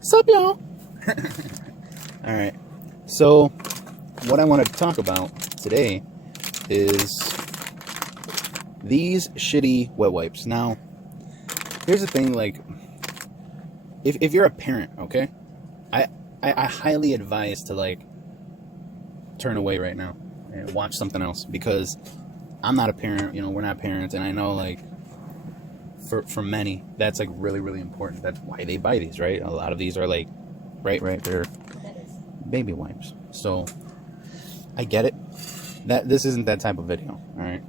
Sup, y'all? Alright, so what I wanted to talk about today is these shitty wet wipes. Now, here's the thing, like, if you're a parent, okay, I highly advise to, like, turn away right now and watch something else, because I'm not a parent, you know, we're not parents, and I know, like, for many, that's, like, really, really important. That's why they buy these, right? A lot of these are, like, right, they're baby wipes. So, I get it. That this isn't that type of video, alright?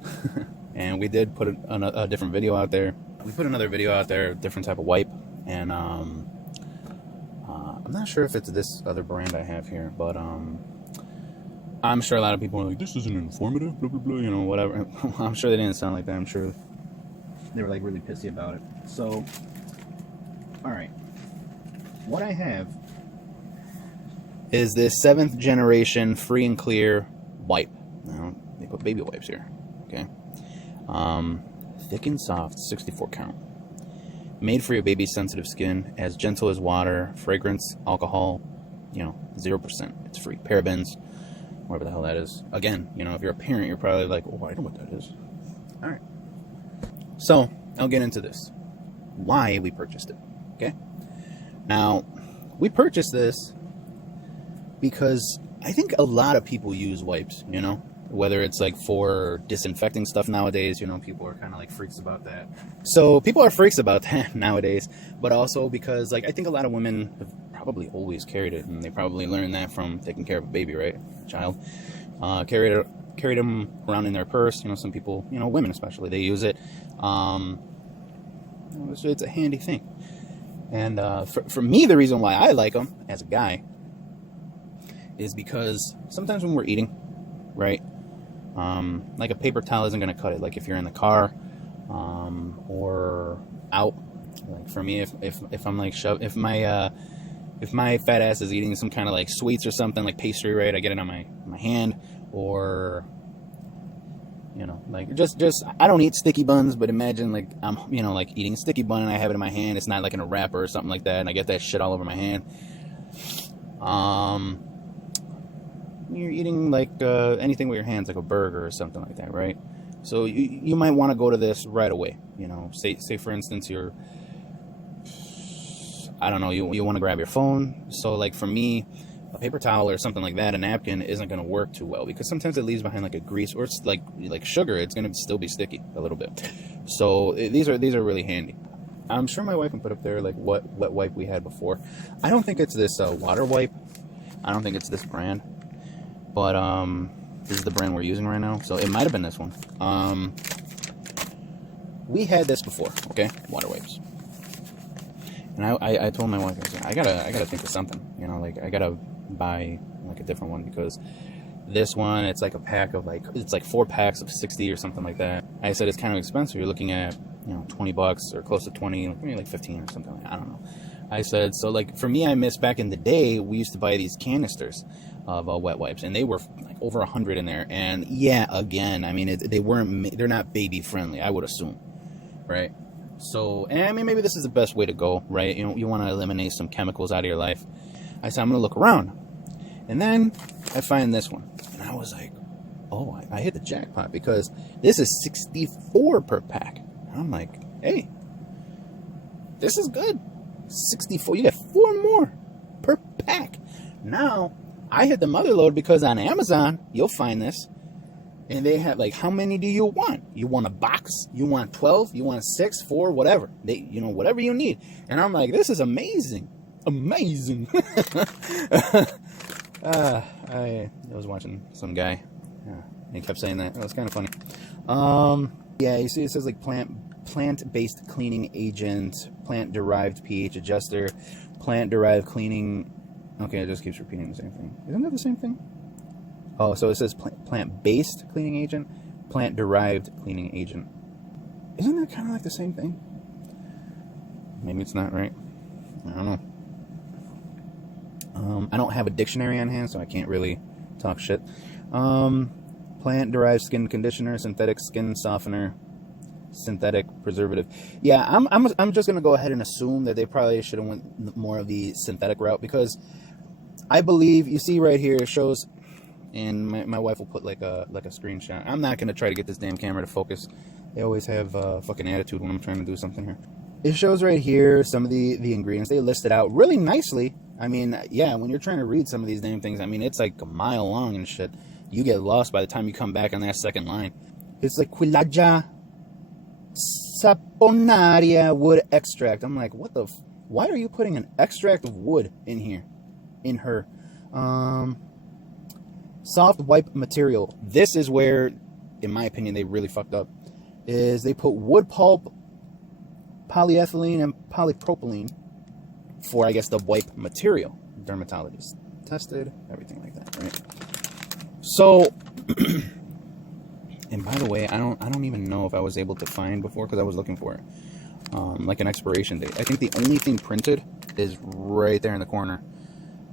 And we did put a different video out there. We put another video out there, different type of wipe, and, I'm not sure if it's this other brand I have here, but, I'm sure a lot of people are like, this isn't informative, blah, blah, blah, you know, whatever. I'm sure they didn't sound like that. I'm sure they were, like, really pissy about it. So, alright. What I have is this 7th generation free and clear wipe. Now, they put baby wipes here, okay? Thick and soft, 64 count. Made for your baby's sensitive skin, as gentle as water, fragrance, alcohol, you know, 0%. It's free. Parabens, whatever the hell that is. Again, you know, if you're a parent, you're probably like, oh, I know what that is. All right. So, I'll get into this. Why we purchased it, okay? Now, we purchased this because I think a lot of people use wipes, you know? Whether it's like for disinfecting stuff nowadays, you know, people are kind of like freaks about that. So people are freaks about that nowadays, but also because, like, I think a lot of women have probably always carried it, and they probably learned that from taking care of a baby, right? A child. Carried them around in their purse. You know, some people, you know, women especially, they use it. So it's a handy thing. And for me, the reason why I like them as a guy is because sometimes when we're eating, right? Like a paper towel isn't going to cut it. Like if you're in the car, or out, like for me, if I'm like if my fat ass is eating some kind of like sweets or something, like pastry, right? I get it on my hand, or, you know, like just, I don't eat sticky buns, but imagine like I'm, you know, like eating a sticky bun and I have it in my hand. It's not like in a wrapper or something like that, and I get that shit all over my hand. You're eating like anything with your hands, like a burger or something like that, right? So you might want to go to this right away. You know, say for instance, you're, I don't know, you want to grab your phone. So like for me, a paper towel or something like that, a napkin, isn't going to work too well, because sometimes it leaves behind like a grease, or it's like sugar. It's going to still be sticky a little bit. So these are really handy. I'm sure my wife can put up there like what wipe we had before. I don't think it's this water wipe. I don't think it's this brand. But, this is the brand we're using right now, so it might have been this one. We had this before, okay? Water wipes. And I told my wife, I gotta think of something, you know, like, I gotta buy, like, a different one, because this one, it's like a pack of, like, it's like 4 packs of 60 or something like that. I said it's kind of expensive. You're looking at, you know, $20 or close to 20, maybe like 15 or something like that. I don't know. I said, so, like, for me, I miss back in the day, we used to buy these canisters of wet wipes, and they were like over 100 in there. And yeah, again, I mean, they're not baby friendly, I would assume, right? So, and I mean, maybe this is the best way to go, right? You know, you want to eliminate some chemicals out of your life. I said, I'm gonna look around, and then I find this one, and I was like, oh, I hit the jackpot, because this is 64 per pack. And I'm like, hey, this is good. 64, you get 4 more per pack. Now I hit the mother load, because on Amazon you'll find this, and they have like, how many do you want? You want a box? You want 12? You want 6, 4, whatever. They, you know, whatever you need. And I'm like, this is amazing. I was watching some guy. He kept saying that. It was kind of funny. Yeah, you see, it says like plant-based cleaning agent, plant-derived pH adjuster, plant-derived cleaning. Okay, it just keeps repeating the same thing. Isn't that the same thing? Oh, so it says plant-based cleaning agent, plant-derived cleaning agent. Isn't that kind of like the same thing? Maybe it's not, right? I don't know. I don't have a dictionary on hand, so I can't really talk shit. Plant-derived skin conditioner, synthetic skin softener, synthetic preservative. Yeah, I'm just gonna go ahead and assume that they probably should have went more of the synthetic route, because I believe, you see right here, it shows, and my wife will put like a screenshot. I'm not gonna try to get this damn camera to focus. They always have fucking attitude when I'm trying to do something here. It shows right here some of the ingredients. They list it out really nicely. I mean, yeah, when you're trying to read some of these damn things, I mean, it's like a mile long and shit. You get lost by the time you come back on that second line. It's like Quillaja saponaria wood extract. I'm like, what the why are you putting an extract of wood in here? In her. Soft wipe material. This is where, in my opinion, they really fucked up. Is they put wood pulp, polyethylene, and polypropylene for, I guess, the wipe material. Dermatologist tested, everything like that, right? So, and by the way, I don't even know if I was able to find before, because I was looking for it, like an expiration date. I think the only thing printed is right there in the corner,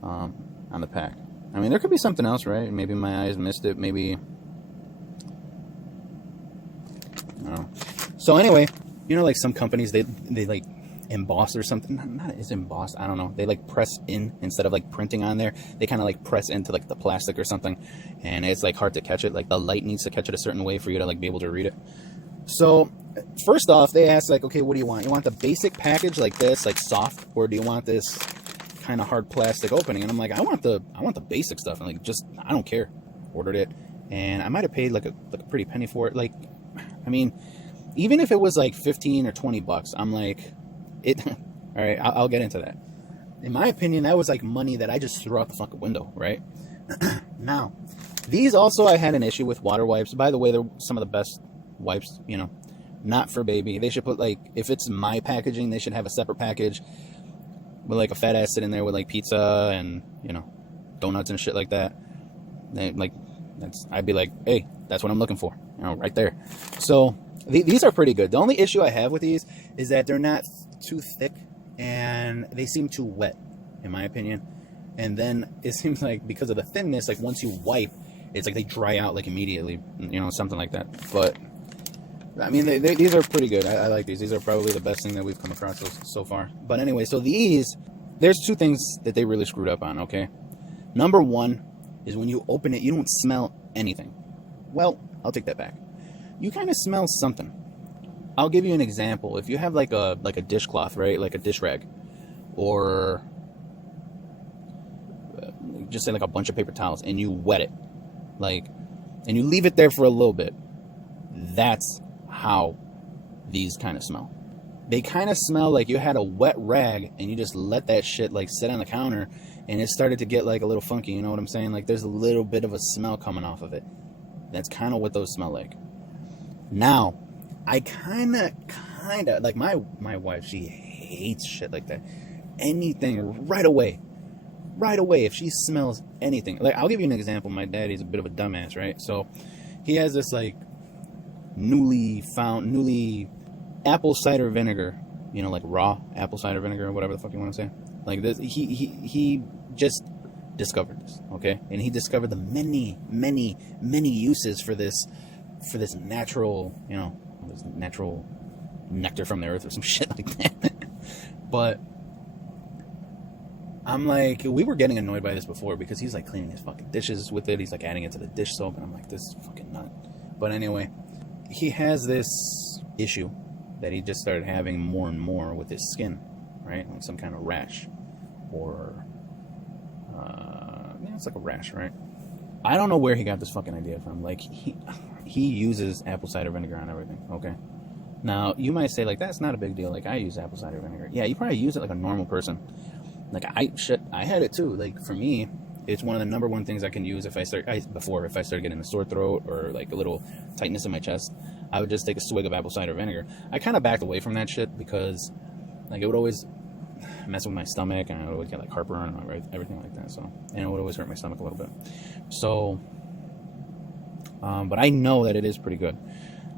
on the pack. I mean, there could be something else, right? Maybe my eyes missed it. Maybe, I don't know. So anyway, you know, like some companies, they like emboss or something. Not it's embossed. I don't know. They like press in instead of like printing on there. They kind of like press into like the plastic or something, and it's like hard to catch it. Like the light needs to catch it a certain way for you to like be able to read it. So first off, they ask like, okay, what do you want? You want the basic package like this, like soft, or do you want this kind of hard plastic opening? And I'm like, I want the basic stuff, and like, just, I don't care. Ordered it, and I might have paid like a pretty penny for it. Like, I mean, even if it was like 15 or 20 bucks, I'm like, it. All right, I'll get into that. In my opinion, that was like money that I just threw out the fucking window, right? Now, these also, I had an issue with water wipes. By the way, they're some of the best wipes, you know, not for baby. They should put like, if it's my packaging, they should have a separate package with like a fat ass sitting there with like pizza and, you know, donuts and shit like that. Like, I'd be like, hey, that's what I'm looking for, you know, right there. So these are pretty good. The only issue I have with these is that they're not too thick and they seem too wet, in my opinion. And then it seems like because of the thinness, like once you wipe, it's like they dry out like immediately, you know, something like that. But I mean, these are pretty good. I like these. These are probably the best thing that we've come across so far. But anyway, so these, there's two things that they really screwed up on, okay? Number one is when you open it, you don't smell anything. Well, I'll take that back. You kind of smell something. I'll give you an example. If you have like a dishcloth, right? Like a dish rag, or just say like a bunch of paper towels, and you wet it, like, and you leave it there for a little bit, that's how these kind of smell. They kind of smell like you had a wet rag and you just let that shit like sit on the counter and it started to get like a little funky, you know what I'm saying? Like there's a little bit of a smell coming off of it. That's kind of what those smell like. Now, I kind of like my wife, she hates shit like that. Anything right away, if she smells anything. Like, I'll give you an example. My daddy's a bit of a dumbass, right? So he has this like newly apple cider vinegar, you know, like raw apple cider vinegar or whatever the fuck you want to say. Like this, he just discovered this, okay? And he discovered the many uses for this natural, you know, this natural nectar from the earth or some shit like that. But I'm like, we were getting annoyed by this before because he's like cleaning his fucking dishes with it. He's like adding it to the dish soap, and I'm like, this is fucking nut. But anyway, he has this issue that he just started having more and more with his skin, right? Like some kind of rash, or yeah, it's like a rash, right? I don't know where he got this fucking idea from. Like, he uses apple cider vinegar on everything, okay? Now, you might say, like, that's not a big deal. Like, I use apple cider vinegar. Yeah, you probably use it like a normal person. Like, I had it too. Like, for me, it's one of the number one things I can use if I start getting a sore throat or like a little tightness in my chest. I would just take a swig of apple cider vinegar. I kind of backed away from that shit because, like, it would always mess with my stomach, and I would always get like heartburn and everything like that. So, and it would always hurt my stomach a little bit. So, but I know that it is pretty good.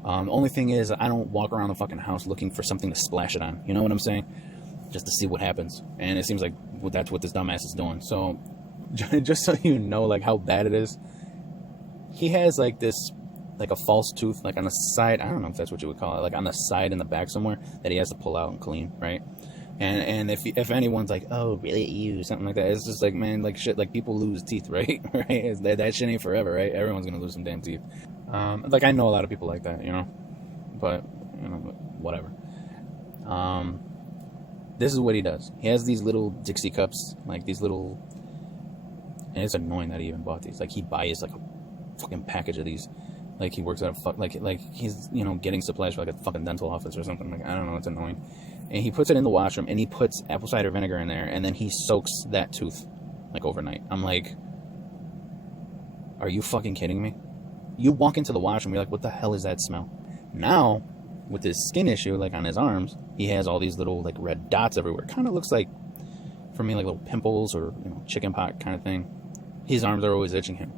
The only thing is, I don't walk around the fucking house looking for something to splash it on. You know what I'm saying? Just to see what happens. And it seems like that's what this dumbass is doing. So, just so you know, like, how bad it is, he has like this like a false tooth, like on the side. I don't know if that's what you would call it, like on the side in the back somewhere that he has to pull out and clean, right? And if anyone's like, oh, really, you, something like that, it's just like, man, like shit, like people lose teeth, right? Right? That shit ain't forever, right? Everyone's gonna lose some damn teeth. Like I know a lot of people like that, you know, but you know, whatever. This is what he does. He has these little Dixie cups, like these little, and it's annoying that he even bought these. Like he buys like a fucking package of these. Like he works at a like he's, you know, getting supplies for like a fucking dental office or something. Like I don't know, it's annoying. And he puts it in the washroom and he puts apple cider vinegar in there and then he soaks that tooth like overnight. I'm like, are you fucking kidding me? You walk into the washroom, you're like, what the hell is that smell? Now, with his skin issue, like on his arms, he has all these little like red dots everywhere. Kind of looks like, for me, like little pimples or, you know, chicken pox kind of thing. His arms are always itching him.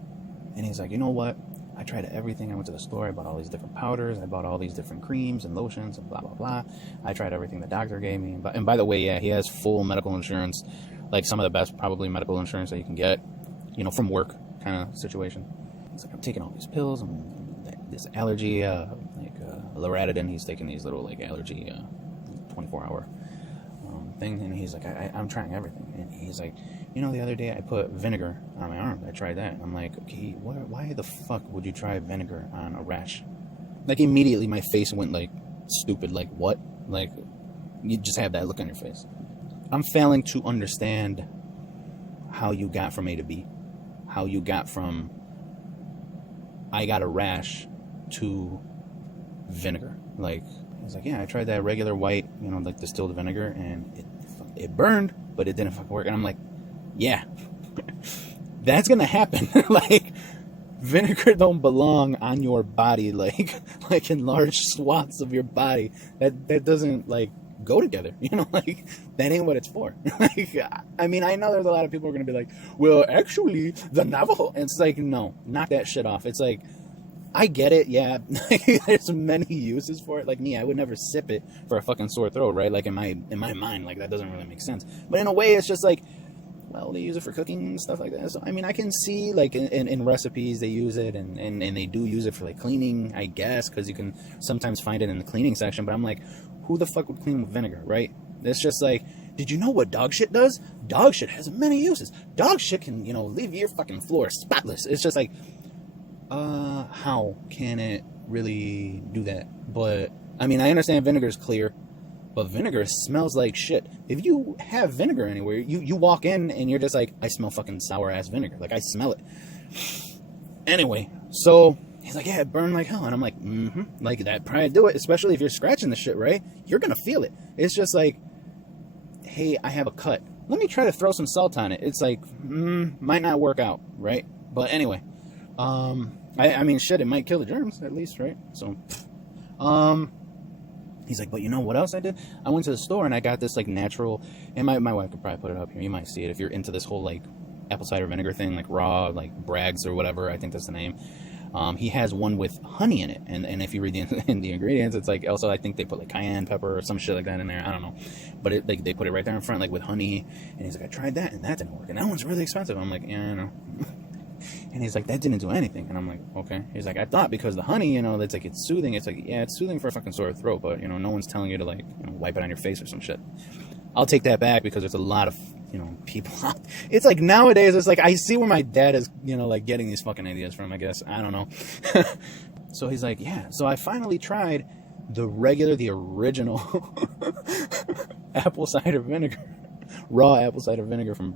And he's like, you know what? I tried everything. I went to the store. I bought all these different powders. I bought all these different creams and lotions and blah, blah, blah. I tried everything the doctor gave me. And by the way, yeah, he has full medical insurance, like some of the best probably medical insurance that you can get, you know, from work kind of situation. He's like, I'm taking all these pills and this allergy, Loratadine. He's taking these little like allergy 24-hour thing. And he's like, I'm trying everything. And he's like, you know, the other day I put vinegar on my arm. I tried that. And I'm like, okay, why the fuck would you try vinegar on a rash? Like immediately my face went like stupid. Like what? Like you just have that look on your face. I'm failing to understand how you got from A to B. How you got from I got a rash to vinegar. Like he's like, yeah, I tried that regular white, you know, like distilled vinegar, and it burned, but it didn't fucking work. And I'm like, yeah, that's gonna happen. Like vinegar don't belong on your body, like in large swaths of your body. That doesn't like go together, you know, like that ain't what it's for. Like, I mean, I know there's a lot of people who are gonna be like, well, actually the Navajo, and it's like, no, knock that shit off. It's like, I get it, yeah. There's many uses for it. Like me, I would never sip it for a fucking sore throat, right? Like in my mind, like that doesn't really make sense. But in a way, it's just like, well, they use it for cooking and stuff like that. So I mean, I can see like in recipes they use it, and they do use it for like cleaning, I guess, because you can sometimes find it in the cleaning section. But I'm like, who the fuck would clean with vinegar, right? It's just like, did you know what dog shit does? Dog shit has many uses. Dog shit can, you know, leave your fucking floor spotless. It's just like, how can it really do that? But I mean, I understand vinegar is clear, but vinegar smells like shit. If you have vinegar anywhere, you walk in and you're just like, I smell fucking sour ass vinegar. Like I smell it. Anyway, so he's like, yeah, it burned like hell. And I'm like, like that probably do it, especially if you're scratching the shit, right? You're gonna feel it. It's just like, hey, I have a cut. Let me try to throw some salt on it. It's like, might not work out, right? But anyway, I mean, shit, it might kill the germs at least, right? So, he's like, but you know what else I did? I went to the store and I got this like natural, and my wife could probably put it up here. You might see it if you're into this whole like apple cider vinegar thing, like raw, like Bragg's or whatever. I think that's the name. He has one with honey in it, and if you read the ingredients, it's like also I think they put like cayenne pepper or some shit like that in there. I don't know, but it, like they put it right there in front, like with honey. And he's like, I tried that and that didn't work, and that one's really expensive. I'm like, yeah, I know. And he's like, that didn't do anything. And I'm like, okay. He's like, I thought because the honey, you know, it's like it's soothing. It's like, yeah, it's soothing for a fucking sore throat, but you know, no one's telling you to like, you know, wipe it on your face or some shit. I'll take that back because there's a lot of, you know, people out. It's like nowadays, it's like I see where my dad is, you know, like getting these fucking ideas from, I guess. I don't know. So he's like, yeah. So I finally tried the original apple cider vinegar, raw apple cider vinegar from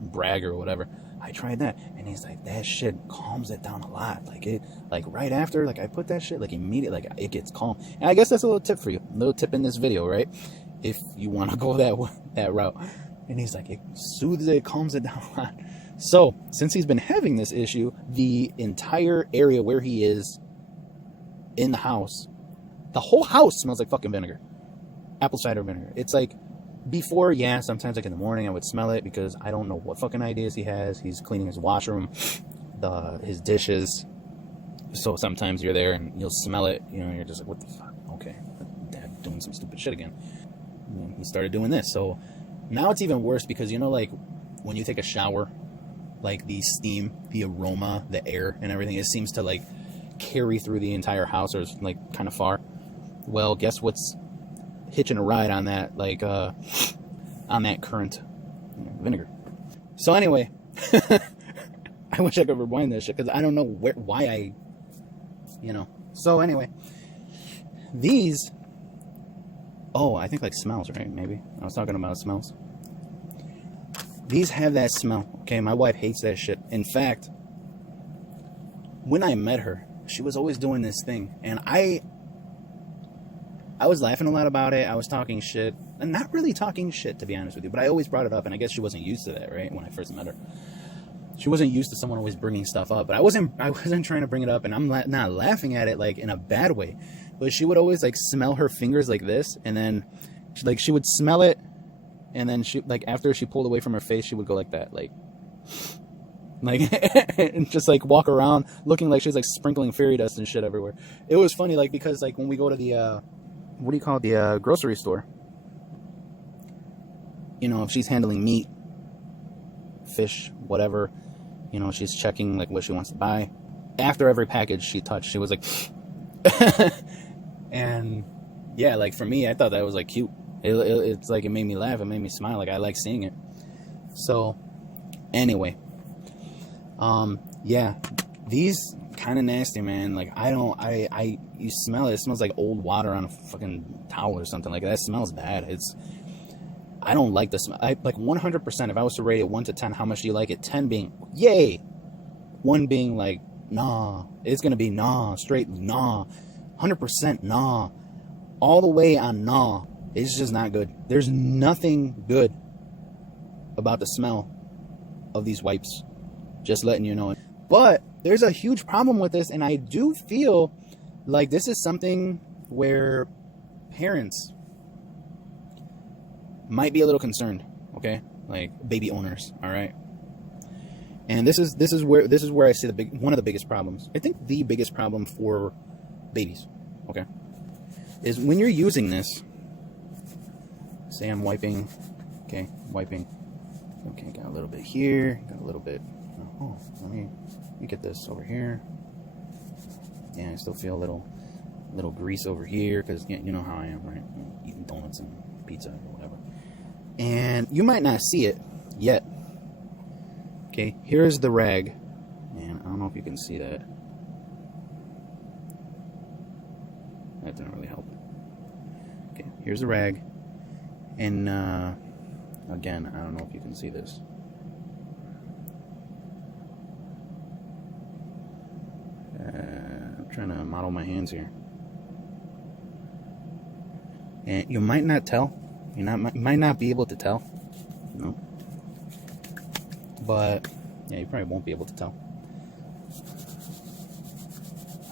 Bragg or whatever. I tried that, and he's like, that shit calms it down a lot. Like it, like right after, like I put that shit, like immediately, like it gets calm. And I guess that's a little tip for you, a little tip in this video, right? If you want to go that route. And he's like, it soothes it, calms it down a lot. So since he's been having this issue, the entire area where he is in the house, the whole house smells like fucking vinegar, apple cider vinegar. It's like, before, yeah, sometimes like in the morning I would smell it because I don't know what fucking ideas he has. He's cleaning his washroom, his dishes. So sometimes you're there and you'll smell it, you know, you're just like, what the fuck? Okay, Dad doing some stupid shit again. And he started doing this. So now it's even worse because, you know, like when you take a shower, like the steam, the aroma, the air and everything, it seems to like carry through the entire house, or it's like kind of far. Well, guess what's hitching a ride on that, like on that current? Vinegar. So anyway, I wish I could rewind this shit because I don't know why I, So anyway, these, I think like smells, right? Maybe I was talking about smells. These have that smell. Okay, my wife hates that shit. In fact, when I met her, she was always doing this thing, and I was laughing a lot about it. I was talking shit, and not really talking shit, to be honest with you, but I always brought it up, and I guess she wasn't used to that, right? When I first met her, she wasn't used to someone always bringing stuff up. But I wasn't trying to bring it up, and I'm not laughing at it like in a bad way. But she would always like smell her fingers like this, and then she would smell it, and then she, like, after she pulled away from her face, she would go like that, like and just like walk around looking like she's like sprinkling fairy dust and shit everywhere. It was funny, like, because like when we go to the what do you call it, the grocery store, if she's handling meat, fish, whatever, she's checking like what she wants to buy. After every package she touched, she was like and yeah, like for me, I thought that was like cute. It's like, it made me laugh, it made me smile, like I like seeing it. So anyway, yeah, these kind of nasty, man. Like, you smell it. It smells like old water on a fucking towel or something. Like, that smells bad. I don't like the smell. Like 100%, if I was to rate it 1 to 10, how much do you like it? 10 being yay, 1 being like nah. It's gonna be nah, straight nah, 100% nah, all the way on nah. It's just not good. There's nothing good about the smell of these wipes. Just letting you know. But there's a huge problem with this, and I do feel like this is something where parents might be a little concerned, okay? Like baby owners, all right? And this is where I see one of the biggest problems. I think the biggest problem for babies, okay, is when you're using this. Say I'm wiping, okay, wiping. Okay, got a little bit here, got a little bit. Oh, let me get this over here. Yeah, I still feel a little grease over here because you know how I am, right? Eating donuts and pizza or whatever. And you might not see it yet. Okay, here's the rag. Man, I don't know if you can see that. That didn't really help. Okay, here's the rag. And again, I don't know if you can see this. I'm trying to model my hands here. And you might not tell. You might not be able to tell. No. But yeah, you probably won't be able to tell.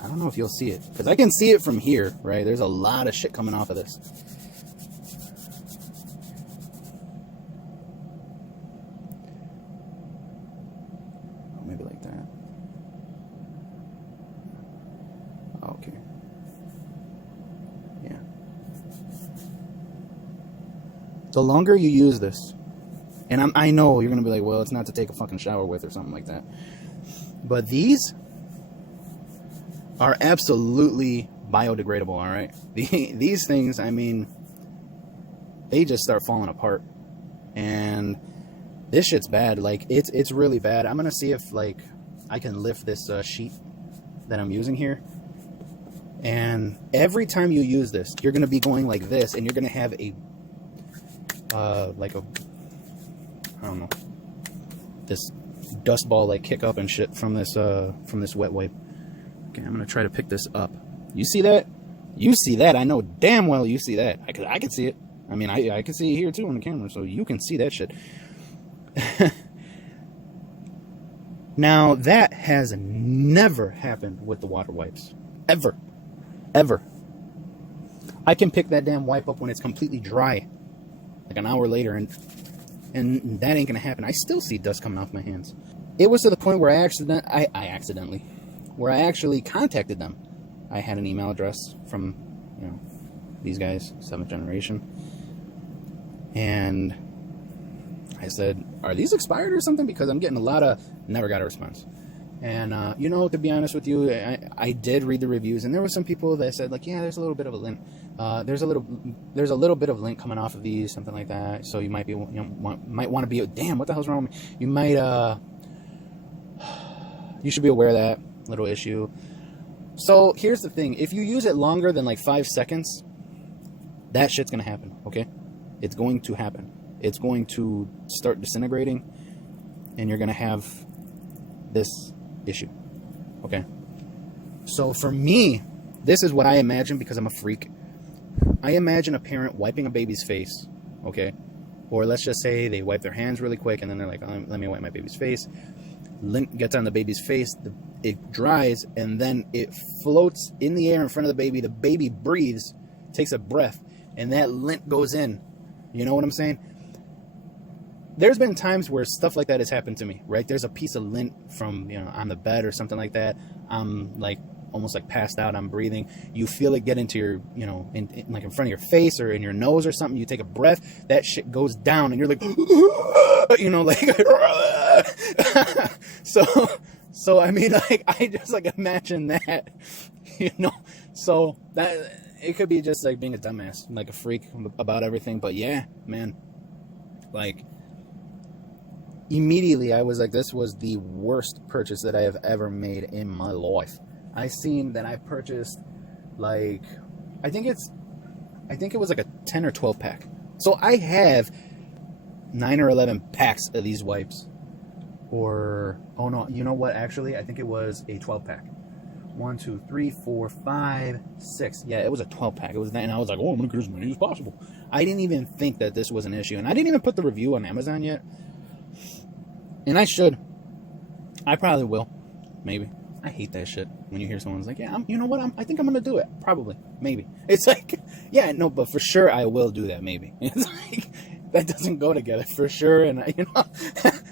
I don't know if you'll see it, because I can see it from here, right? There's a lot of shit coming off of this. Oh, maybe like that. Okay. Yeah. The longer you use this, and I know you're going to be like, well, it's not to take a fucking shower with or something like that. But these are absolutely biodegradable, all right? These things, I mean, they just start falling apart. And this shit's bad. Like, it's really bad. I'm going to see if, like, I can lift this sheet that I'm using here. And every time you use this, you're going to be going like this, and you're going to have a, like a, I don't know, this dust ball like kick up and shit from this wet wipe. Okay, I'm gonna try to pick this up. You see that? You see that? I know damn well you see that. I can see it. I mean, I can see it here too on the camera, so you can see that shit. Now, that has never happened with the water wipes. Ever. Ever. I can pick that damn wipe up when it's completely dry, like an hour later, and that ain't gonna happen. I still see dust coming off my hands. It was to the point where I actually contacted them. I had an email address from, these guys, 7th generation. And I said, are these expired or something? Because I'm getting never got a response. And you know, to be honest with you, I did read the reviews, and there were some people that said like, yeah, there's a little bit of a lint. There's a little bit of lint coming off of these, something like that. So you might be, you know, might want to be, damn, what the hell's wrong with me? You might, you should be aware of that little issue. So here's the thing: if you use it longer than like 5 seconds, that shit's gonna happen. Okay, it's going to happen. It's going to start disintegrating, and you're gonna have this issue. Okay, so for me, this is what I imagine, because I'm a freak. I imagine a parent wiping a baby's face, okay, or let's just say they wipe their hands really quick and then they're like, oh, let me wipe my baby's face. Lint gets on the baby's face, it dries, and then it floats in the air in front of the baby. The baby breathes, takes a breath, and that lint goes in. You know what I'm saying? There's been times where stuff like that has happened to me, right? There's a piece of lint from, you know, on the bed or something like that. I'm like almost like passed out. I'm breathing. You feel it get into your, you know, like in front of your face or in your nose or something. You take a breath, that shit goes down, and you're like, you know, like, so I mean, like, I just like imagine that, you know. So that it could be just like being a dumbass, like a freak about everything. But yeah, man, like, immediately I was like, this was the worst purchase that I have ever made in my life. I seen that I purchased, like, I think it was like a 10 or 12 pack. So I have 9 or 11 packs of these wipes. Or, oh no, you know what, actually, I think it was a 12 pack. 1, 2, 3, 4, 5, 6. Yeah, it was a 12 pack. It was that, and I was like, oh, I'm gonna get as many as possible. I didn't even think that this was an issue, and I didn't even put the review on Amazon yet. And I should. I probably will. Maybe. I hate that shit when you hear someone's like, yeah, you know what, I think I'm gonna do it. Probably. Maybe. It's like, yeah, no, but for sure I will do that, maybe. It's like, that doesn't go together, for sure, and, you know,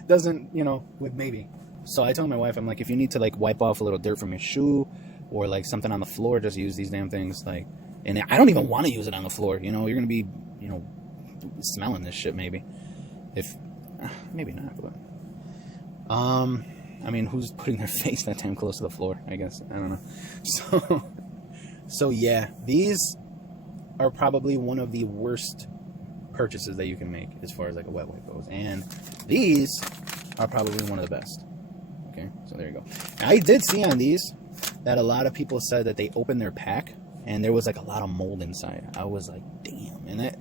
doesn't, you know, with maybe. So I told my wife, I'm like, if you need to, like, wipe off a little dirt from your shoe or, like, something on the floor, just use these damn things. Like, and I don't even want to use it on the floor, you know. You're gonna be, you know, smelling this shit, maybe. If, maybe not, but, I mean, who's putting their face that damn close to the floor, I guess. I don't know. So yeah, these are probably one of the worst purchases that you can make as far as like a wet wipe goes. And these are probably one of the best. Okay, so there you go. I did see on these that a lot of people said that they opened their pack and there was like a lot of mold inside. I was like, damn. And that,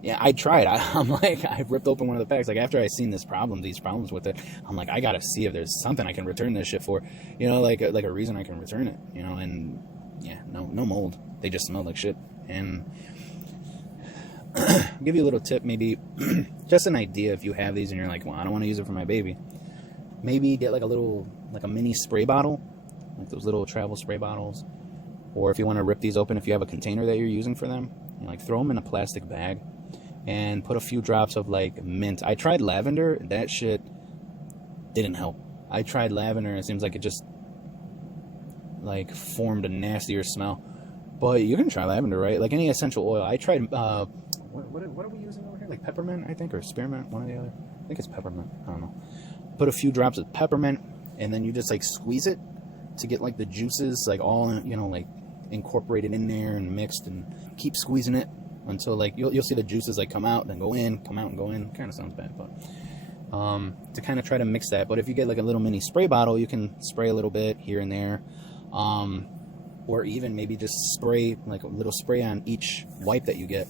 yeah, I tried. I'm like, I ripped open one of the packs. Like, after I seen these problems with it, I'm like, I gotta see if there's something I can return this shit for. You know, like a reason I can return it. You know, and yeah, no mold. They just smell like shit. And I'll give you a little tip, maybe just an idea. If you have these and you're like, well, I don't want to use it for my baby, maybe get like a mini spray bottle, like those little travel spray bottles. Or if you want to rip these open, if you have a container that you're using for them, you know, like throw them in a plastic bag and put a few drops of like mint. I tried lavender. That shit didn't help. I tried lavender and it seems like it just like formed a nastier smell. But you can try lavender, right? Like any essential oil. I tried, what are we using over here? Like peppermint, I think, or spearmint, one or the other. I think it's peppermint. I don't know. Put a few drops of peppermint and then you just like squeeze it to get like the juices like all, you know, like incorporated in there and mixed, and keep squeezing it until like you'll see the juices like come out, then go in, come out and go in. Kind of sounds bad, but to kind of try to mix that. But if you get like a little mini spray bottle, you can spray a little bit here and there, or even maybe just spray like a little spray on each wipe that you get,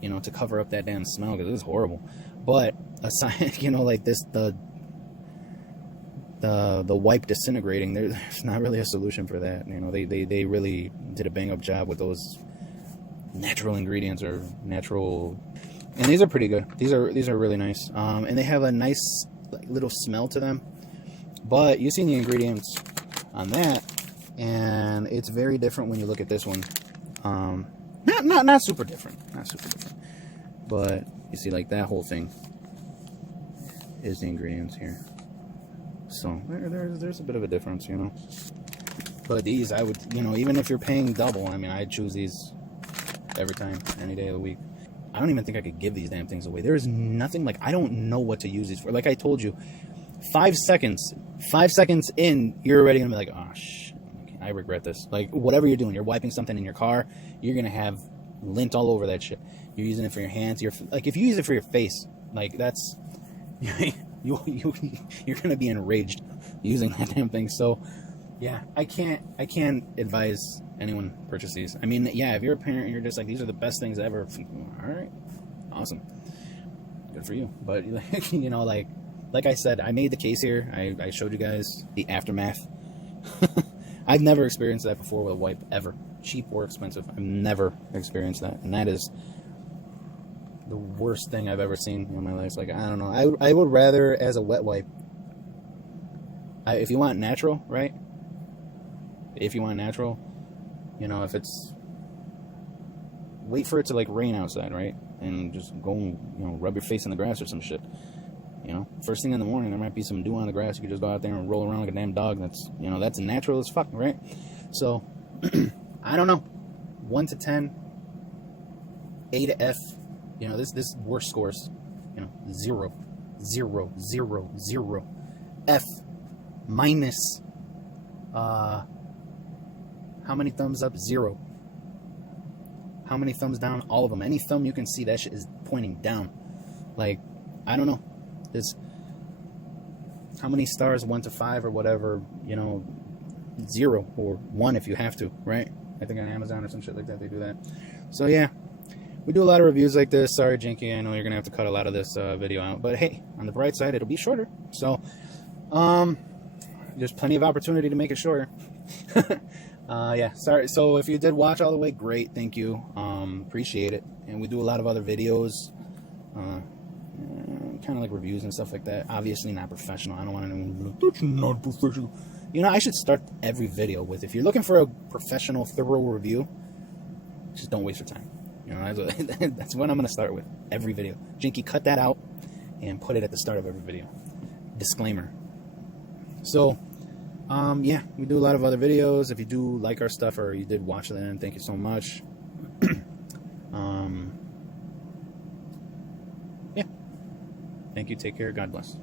you know, to cover up that damn smell, because it's horrible. But aside, you know, like this, the wipe disintegrating, there's not really a solution for that. You know, they really did a bang up job with those natural ingredients or natural, and these are pretty good. These are really nice, and they have a nice like, little smell to them. But you've seen the ingredients on that, and it's very different when you look at this one. Not super different, but you see like that whole thing is the ingredients here. So there's a bit of a difference, you know. But these, I would, you know, even if you're paying double, I mean, I'd choose these every time, any day of the week. I don't even think I could give these damn things away. There is nothing, like, I don't know what to use these for. Like I told you, 5 seconds in, you're already gonna be like, oh shit, I regret this. Like, whatever you're doing, you're wiping something in your car, you're gonna have lint all over that shit. You're using it for your hands. Like, if you use it for your face, like, that's you're gonna be enraged using that damn thing. So yeah, I can't advise anyone purchase these. I mean, yeah, if you're a parent and you're just like, these are the best things ever, all right, awesome, good for you. But you know, like I said, I made the case here. I showed you guys the aftermath. I've never experienced that before with a wipe, ever, cheap or expensive. I've never experienced that, and that is the worst thing I've ever seen in my life. Like, I don't know, I would rather, as a wet wipe, if you want natural, right? If you want natural, you know, if it's, wait for it to like rain outside, right? And just go and, you know, rub your face in the grass or some shit. You know, first thing in the morning, there might be some dew on the grass. You could just go out there and roll around like a damn dog. That's, you know, that's natural as fuck, right? So, I don't know. 1 to 10, A to F. You know, this worst scores. You know, 0, 0, 0, 0. F minus, how many thumbs up? 0. How many thumbs down? All of them. Any thumb you can see, that shit is pointing down. Like, I don't know. There's how many stars? 1 to 5 or whatever. You know, 0 or 1 if you have to, right? I think on Amazon or some shit like that they do that. So yeah, we do a lot of reviews like this. Sorry, Jinky, I know you're gonna have to cut a lot of this video out, but hey, on the bright side, it'll be shorter. So, there's plenty of opportunity to make it shorter. Yeah, sorry. So if you did watch all the way, great, thank you. Appreciate it. And we do a lot of other videos, kind of like reviews and stuff like that. Obviously not professional. I don't want anyone to be like, that's not professional. You know, I should start every video with, if you're looking for a professional, thorough review, just don't waste your time. You know, that's what I'm going to start with every video. Jinky, cut that out and put it at the start of every video. Disclaimer. So, yeah, we do a lot of other videos. If you do like our stuff or you did watch them, thank you so much. Yeah. Thank you. Take care. God bless.